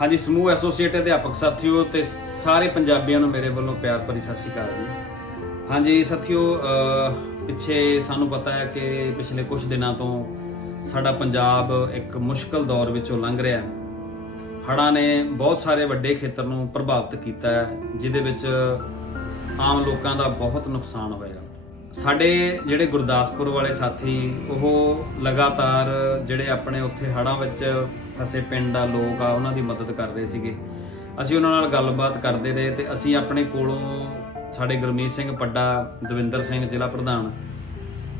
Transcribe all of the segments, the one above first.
ਹਾਂਜੀ, ਸਮੂਹ ਐਸੋਸੀਏਟ ਅਧਿਆਪਕ ਸਾਥੀਓ ਤੇ ਸਾਰੇ ਪੰਜਾਬੀਆਂ ਨੂੰ ਮੇਰੇ ਵੱਲੋਂ ਪਿਆਰ ਭਰੀ ਸਤਿ ਸ਼੍ਰੀ ਅਕਾਲ ਜੀ। ਹਾਂਜੀ ਸਾਥੀਓ ਪਿੱਛੇ ਸਾਨੂੰ ਪਤਾ ਹੈ ਕਿ ਪਿਛਲੇ ਕੁਝ ਦਿਨਾਂ ਤੋਂ ਸਾਡਾ ਪੰਜਾਬ ਇੱਕ ਮੁਸ਼ਕਲ ਦੌਰ ਵਿੱਚੋਂ ਲੰਘ ਰਿਹਾ ਹੈ। ਹੜ੍ਹਾਂ ਨੇ ਬਹੁਤ ਸਾਰੇ ਵੱਡੇ ਖੇਤਰ ਨੂੰ ਪ੍ਰਭਾਵਿਤ ਕੀਤਾ ਹੈ, ਜਿਹਦੇ ਵਿੱਚ ਆਮ ਲੋਕਾਂ ਦਾ ਬਹੁਤ ਨੁਕਸਾਨ ਹੋਇਆ। ਸਾਡੇ ਜਿਹੜੇ ਗੁਰਦਾਸਪੁਰ ਵਾਲੇ ਸਾਥੀ, ਉਹ ਲਗਾਤਾਰ ਜਿਹੜੇ ਆਪਣੇ ਉੱਥੇ ਹੜ੍ਹਾਂ ਵਿੱਚ ਫਸੇ ਪਿੰਡ ਆ, ਲੋਕ ਆ, ਉਹਨਾਂ ਦੀ ਮਦਦ ਕਰ ਰਹੇ ਸੀਗੇ। ਅਸੀਂ ਉਹਨਾਂ ਨਾਲ ਗੱਲਬਾਤ ਕਰਦੇ ਰਹੇ ਤੇ ਅਸੀਂ ਆਪਣੇ ਕੋਲੋਂ ਸਾਡੇ ਗੁਰਮੀਤ ਸਿੰਘ ਪੱਡਾ, ਦਵਿੰਦਰ ਸਿੰਘ ਜ਼ਿਲ੍ਹਾ ਪ੍ਰਧਾਨ,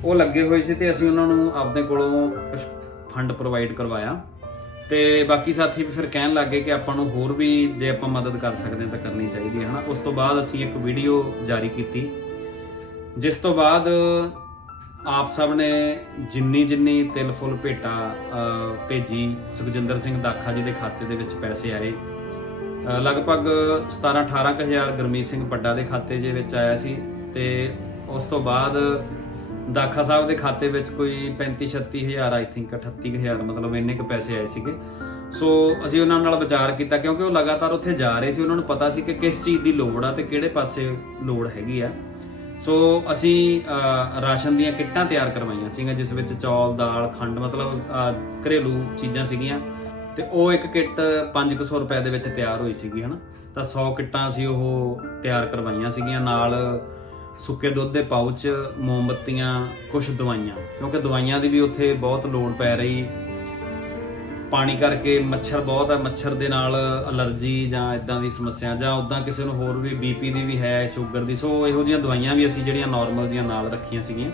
ਉਹ ਲੱਗੇ ਹੋਏ ਸੀ ਤੇ ਅਸੀਂ ਉਹਨਾਂ ਨੂੰ ਆਪਣੇ ਕੋਲੋਂ ਕੁਝ ਫੰਡ ਪ੍ਰੋਵਾਈਡ ਕਰਵਾਇਆ। ਤੇ ਬਾਕੀ ਸਾਥੀ ਵੀ ਫਿਰ ਕਹਿਣ ਲੱਗੇ ਕਿ ਆਪਾਂ ਨੂੰ ਹੋਰ ਵੀ ਜੇ ਆਪਾਂ ਮਦਦ ਕਰ ਸਕਦੇ ਹਾਂ ਤਾਂ ਕਰਨੀ ਚਾਹੀਦੀ ਹੈ, ਹਨਾ? ਉਸ ਤੋਂ ਬਾਅਦ ਅਸੀਂ ਇੱਕ ਵੀਡੀਓ ਜਾਰੀ ਕੀਤੀ। ਜਿਸ ਤੋਂ ਬਾਅਦ ਆਪ ਸਭ ਨੇ ਜਿੰਨੀ ਜਿੰਨੀ ਤਿਲ ਫੁੱਲ ਭੇਟਾ ਭੇਜੀ ਸੁਖਜਿੰਦਰ ਸਿੰਘ ਦਾਖਾ ਜੀ ਦੇ ਖਾਤੇ ਦੇ ਵਿੱਚ ਪੈਸੇ ਆਏ। ਅਹ, ਲਗਭਗ 17 18 ਹਜ਼ਾਰ ਗੁਰਮੀਤ ਸਿੰਘ ਪੱਡਾ ਦੇ ਖਾਤੇ ਦੇ ਵਿੱਚ ਆਇਆ ਸੀ ਤੇ ਉਸ ਤੋਂ ਬਾਅਦ ਦਾਖਾ ਸਾਹਿਬ ਦੇ ਖਾਤੇ ਵਿੱਚ ਕੋਈ 35 36 ਹਜ਼ਾਰ ਆਈ ਥਿੰਕ 38 ਹਜ਼ਾਰ ਮਤਲਬ ਇੰਨੇ ਕੁ ਪੈਸੇ ਆਏ ਸੀਗੇ। ਸੋ ਅਸੀਂ ਉਹਨਾਂ ਨਾਲ ਵਿਚਾਰ ਕੀਤਾ ਕਿਉਂਕਿ ਉਹ ਲਗਾਤਾਰ ਉੱਥੇ ਜਾ ਰਹੇ ਸੀ। ਉਹਨਾਂ ਨੂੰ ਪਤਾ ਸੀ ਕਿ ਕਿਸ ਚੀਜ਼ ਦੀ ਲੋੜ ਆ ਤੇ ਕਿਹੜੇ ਪਾਸੇ ਲੋੜ ਹੈਗੀ ਆ। ਸੋ ਅਸੀਂ ਰਾਸ਼ਨ ਦੀਆਂ ਕਿੱਟਾਂ ਤਿਆਰ ਕਰਵਾਈਆਂ ਸੀਗੀਆਂ, ਜਿਸ ਵਿੱਚ ਚੌਲ, ਦਾਲ, ਖੰਡ, ਮਤਲਬ ਘਰੇਲੂ ਚੀਜ਼ਾਂ ਸੀਗੀਆਂ। ਤੇ ਉਹ ਇੱਕ ਕਿੱਟ 500 ਰੁਪਏ ਦੇ ਵਿੱਚ ਤਿਆਰ ਹੋਈ ਸੀਗੀ, ਹਨਾ? ਤਾਂ 100 ਕਿੱਟਾਂ ਅਸੀਂ ਉਹ ਤਿਆਰ ਕਰਵਾਈਆਂ ਸੀਗੀਆਂ, ਨਾਲ ਸੁੱਕੇ ਦੁੱਧ ਦੇ ਪਾਊਚ, ਮੋਮਬੱਤੀਆਂ ਕੁਝ ਦਵਾਈਆਂ। ਕਿਉਂਕਿ ਦਵਾਈਆਂ ਦੀ ਵੀ ਉੱਥੇ ਬਹੁਤ ਲੋੜ ਪੈ ਰਹੀ ਪਾਣੀ ਕਰਕੇ ਮੱਛਰ ਬਹੁਤ ਹੈ ਮੱਛਰ ਦੇ ਨਾਲ ਅਲਰਜੀ ਜਾਂ ਇਦਾਂ ਦੀ ਸਮੱਸਿਆ ਜਾਂ ਉਦਾਂ ਕਿਸੇ ਨੂੰ ਹੋਰ ਵੀ ਬੀਪੀ ਦੀ ਵੀ ਹੈ, ਸ਼ੂਗਰ ਦੀ, ਸੋ ਇਹੋ ਜਿਹੀਆਂ ਦਵਾਈਆਂ ਵੀ ਅਸੀਂ ਜਿਹੜੀਆਂ ਨਾਰਮਲ ਦੀਆਂ ਨਾਲ ਰੱਖੀਆਂ ਸੀਗੀਆਂ।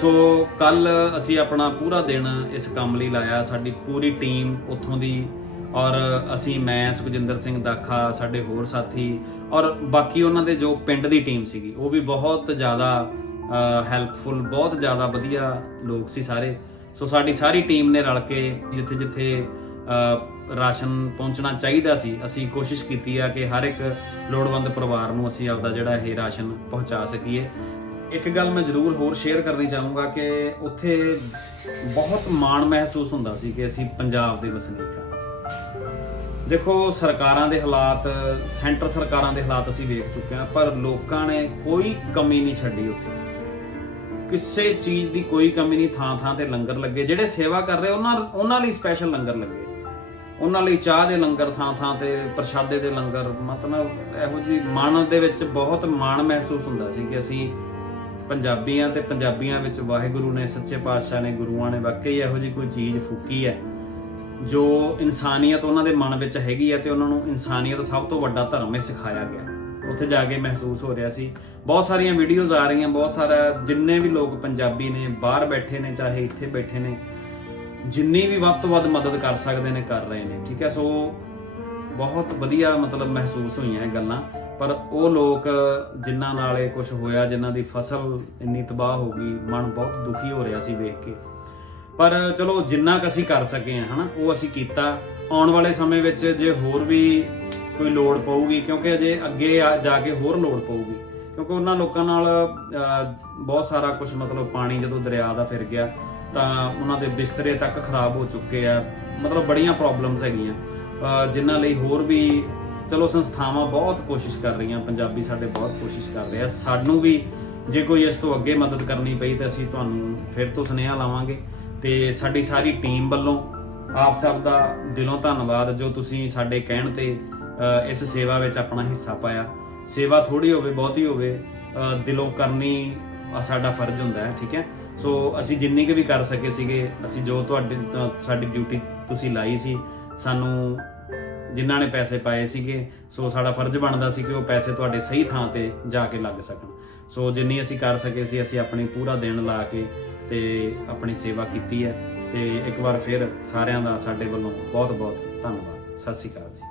ਸੋ ਕੱਲ ਅਸੀਂ ਆਪਣਾ ਪੂਰਾ ਦਿਨ ਇਸ ਕੰਮ ਲਈ ਲਾਇਆ, ਸਾਡੀ ਪੂਰੀ ਟੀਮ ਉੱਥੋਂ ਦੀ ਔਰ ਅਸੀਂ ਮੈਂ, ਸੁਖਜਿੰਦਰ ਸਿੰਘ ਦਾਖਾ, ਸਾਡੇ ਹੋਰ ਸਾਥੀ ਔਰ ਬਾਕੀ ਉਹਨਾਂ ਦੇ ਜੋ ਪਿੰਡ ਦੀ ਟੀਮ ਸੀਗੀ, ਉਹ ਵੀ ਬਹੁਤ ਜ਼ਿਆਦਾ ਹੈਲਪਫੁਲ ਬਹੁਤ ਜ਼ਿਆਦਾ ਵਧੀਆ ਲੋਕ ਸੀ ਸਾਰੇ। ਸੋ ਸਾਡੀ ਸਾਰੀ ਟੀਮ ਨੇ ਰਲ ਕੇ ਜਿੱਥੇ ਜਿੱਥੇ ਰਾਸ਼ਨ ਪਹੁੰਚਣਾ ਚਾਹੀਦਾ ਸੀ, ਅਸੀਂ ਕੋਸ਼ਿਸ਼ ਕੀਤੀ ਆ ਕਿ ਹਰ ਇੱਕ ਲੋੜਵੰਦ ਪਰਿਵਾਰ ਨੂੰ ਅਸੀਂ ਆਪਦਾ ਜਿਹੜਾ ਇਹ ਰਾਸ਼ਨ ਪਹੁੰਚਾ ਸਕੀਏ। ਇੱਕ ਗੱਲ ਮੈਂ ਜ਼ਰੂਰ ਹੋਰ ਸ਼ੇਅਰ ਕਰਨੀ ਚਾਹੂੰਗਾ ਕਿ ਉੱਥੇ ਬਹੁਤ ਮਾਣ ਮਹਿਸੂਸ ਹੁੰਦਾ ਸੀ ਕਿ ਅਸੀਂ ਪੰਜਾਬ ਦੇ ਵਸਨੀਕ ਹਾਂ ਦੇਖੋ, ਸਰਕਾਰਾਂ ਦੇ ਹਾਲਾਤ, ਸੈਂਟਰ ਸਰਕਾਰਾਂ ਦੇ ਹਾਲਾਤ ਅਸੀਂ ਵੇਖ ਚੁੱਕੇ ਹਾਂ ਪਰ ਲੋਕਾਂ ਨੇ ਕੋਈ ਕਮੀ ਨਹੀਂ ਛੱਡੀ ਉੱਥੇ। ਕਿਸੇ ਚੀਜ਼ ਦੀ ਕੋਈ ਕਮੀ ਨਹੀਂ, ਥਾਂ ਥਾਂ ਤੇ ਲੰਗਰ ਲੱਗੇ। ਜਿਹੜੇ ਸੇਵਾ ਕਰ ਰਹੇ, ਉਹਨਾਂ ਉਹਨਾਂ ਲਈ ਸਪੈਸ਼ਲ ਲੰਗਰ ਲੱਗੇ। ਉਹਨਾਂ ਲਈ ਚਾਹ ਦੇ ਲੰਗਰ, ਥਾਂ ਥਾਂ ਤੇ ਪ੍ਰਸ਼ਾਦੇ ਦੇ ਲੰਗਰ। ਮਤਲਬ ਇਹੋ ਜੀ ਮਨ ਦੇ ਵਿੱਚ ਬਹੁਤ ਮਾਣ ਮਹਿਸੂਸ ਹੁੰਦਾ ਸੀ ਕਿ ਅਸੀਂ ਪੰਜਾਬੀਆਂ ਤੇ ਪੰਜਾਬੀਆਂ ਵਿੱਚ ਵਾਹਿਗੁਰੂ ਨੇ, ਸੱਚੇ ਪਾਤਸ਼ਾਹ ਨੇ, ਗੁਰੂਆਂ ਨੇ ਵਾਕਈ ਇਹੋ ਜੀ ਕੋਈ ਚੀਜ਼ ਫੂਕੀ ਹੈ, ਜੋ ਇਨਸਾਨੀਅਤ ਉਹਨਾਂ ਦੇ ਮਨ ਵਿੱਚ ਹੈਗੀ ਹੈ ਤੇ ਉਹਨਾਂ ਨੂੰ ਇਨਸਾਨੀਅਤ ਸਭ ਤੋਂ ਵੱਡਾ ਧਰਮ ਹੈ ਸਿਖਾਇਆ ਗਿਆ। ਉੱਥੇ ਜਾ ਕੇ ਮਹਿਸੂਸ ਹੋ ਰਿਹਾ ਸੀ। ਬਹੁਤ ਸਾਰੀਆਂ ਵੀਡੀਓਜ਼ ਆ ਰਹੀਆਂ, ਬਹੁਤ ਸਾਰਾ ਜਿੰਨੇ ਵੀ ਲੋਕ ਪੰਜਾਬੀ ਨੇ, ਬਾਹਰ ਬੈਠੇ ਨੇ, ਚਾਹੇ ਇੱਥੇ ਬੈਠੇ ਨੇ, ਜਿੰਨੀ ਵੀ ਵੱਧ ਤੋਂ ਵੱਧ ਮਦਦ ਕਰ ਸਕਦੇ ਨੇ, ਕਰ ਰਹੇ ਨੇ। ਠੀਕ ਹੈ, ਸੋ ਬਹੁਤ ਵਧੀਆ ਮਤਲਬ ਮਹਿਸੂਸ ਹੋਈਆਂ ਇਹ ਗੱਲਾਂ। ਪਰ ਉਹ ਲੋਕ ਜਿਨ੍ਹਾਂ ਨਾਲ ਇਹ ਕੁਝ ਹੋਇਆ, ਜਿਨ੍ਹਾਂ ਦੀ ਫਸਲ ਇੰਨੀ ਤਬਾਹ ਹੋ ਗਈ, ਮਨ ਬਹੁਤ ਦੁਖੀ ਹੋ ਰਿਹਾ ਸੀ ਵੇਖ ਕੇ। ਪਰ ਚਲੋ, ਜਿੰਨਾ ਕੁ ਅਸੀਂ ਕਰ ਸਕੇ ਹਾਂ, ਹਨਾ, ਉਹ ਅਸੀਂ ਕੀਤਾ। ਆਉਣ ਵਾਲੇ ਸਮੇਂ ਵਿੱਚ ਜੇ ਹੋਰ ਵੀ ਕੋਈ ਲੋੜ ਪਊਗੀ ਕਿਉਂਕਿ ਅਜੇ ਅੱਗੇ ਆ- ਜਾ ਕੇ ਹੋਰ ਲੋੜ ਪਊਗੀ। ਕਿਉਂਕਿ ਉਹਨਾਂ ਲੋਕਾਂ ਨਾਲ ਬਹੁਤ ਸਾਰਾ ਕੁਝ ਮਤਲਬ ਪਾਣੀ ਜਦੋਂ ਦਰਿਆ ਦਾ ਫਿਰ ਗਿਆ ਤਾਂ ਉਹਨਾਂ ਦੇ ਬਿਸਤਰੇ ਤੱਕ ਖਰਾਬ ਹੋ ਚੁੱਕੇ ਆ। ਮਤਲਬ ਬੜੀਆਂ ਪ੍ਰੋਬਲਮਸ ਹੈਗੀਆਂ। ਅਹ, ਜਿਨ੍ਹਾਂ ਲਈ ਹੋਰ ਵੀ ਚਲੋ ਸੰਸਥਾਵਾਂ ਬਹੁਤ ਕੋਸ਼ਿਸ਼ ਕਰ ਰਹੀਆਂ ਪੰਜਾਬੀ ਸਾਡੇ ਬਹੁਤ ਕੋਸ਼ਿਸ਼ ਕਰ ਰਹੇ ਆ। ਸਾਨੂੰ ਵੀ ਜੇ ਕੋਈ ਇਸ ਤੋਂ ਅੱਗੇ ਮਦਦ ਕਰਨੀ ਪਈ ਤਾਂ ਅਸੀਂ ਤੁਹਾਨੂੰ ਫਿਰ ਤੋਂ ਸੁਨੇਹਾ ਲਾਵਾਂਗੇ। ਤੇ ਸਾਡੀ ਸਾਰੀ ਟੀਮ ਵੱਲੋਂ ਆਪ ਸਭ ਦਾ ਦਿਲੋਂ ਧੰਨਵਾਦ ਜੋ ਤੁਸੀਂ ਸਾਡੇ ਕਹਿਣ ਤੇ ਇਸ ਸੇਵਾ ਵਿੱਚ ਆਪਣਾ ਹਿੱਸਾ ਪਾਇਆ। ਸੇਵਾ ਥੋੜੀ ਹੋਵੇ, ਬਹੁਤੀ ਹੋਵੇ ਦਿਲੋਂ ਕਰਨੀ ਸਾਡਾ ਫਰਜ਼ ਹੁੰਦਾ ਹੈ, ਠੀਕ ਹੈ? ਸੋ ਅਸੀਂ ਜਿੰਨੀ ਕੁ ਵੀ ਕਰ ਸਕੇ ਸੀਗੇ, ਅਸੀਂ ਜੋ ਤੁਹਾਡੀ ਸਾਡੀ ਡਿਊਟੀ ਤੁਸੀਂ ਲਾਈ ਸੀ, ਸਾਨੂੰ ਜਿਨ੍ਹਾਂ ਨੇ ਪੈਸੇ ਪਾਏ ਸੀਗੇ ਸੋ ਸਾਡਾ ਫਰਜ਼ ਬਣਦਾ ਸੀ ਕਿ ਉਹ ਪੈਸੇ ਤੁਹਾਡੇ ਸਹੀ ਥਾਂ ਤੇ ਜਾ ਕੇ ਲੱਗ ਸਕਣ। ਸੋ ਜਿੰਨੀ ਅਸੀਂ ਕਰ ਸਕੇ ਸੀ, ਅਸੀਂ ਆਪਣੀ ਪੂਰਾ ਦਿਨ ਲਾ ਕੇ ਤੇ ਆਪਣੀ ਸੇਵਾ ਕੀਤੀ ਹੈ। ਤੇ ਇੱਕ ਵਾਰ ਫਿਰ ਸਾਰਿਆਂ ਦਾ ਸਾਡੇ ਵੱਲੋਂ ਬਹੁਤ ਬਹੁਤ ਧੰਨਵਾਦ। ਸਤਿ ਸ਼੍ਰੀ ਅਕਾਲ ਜੀ।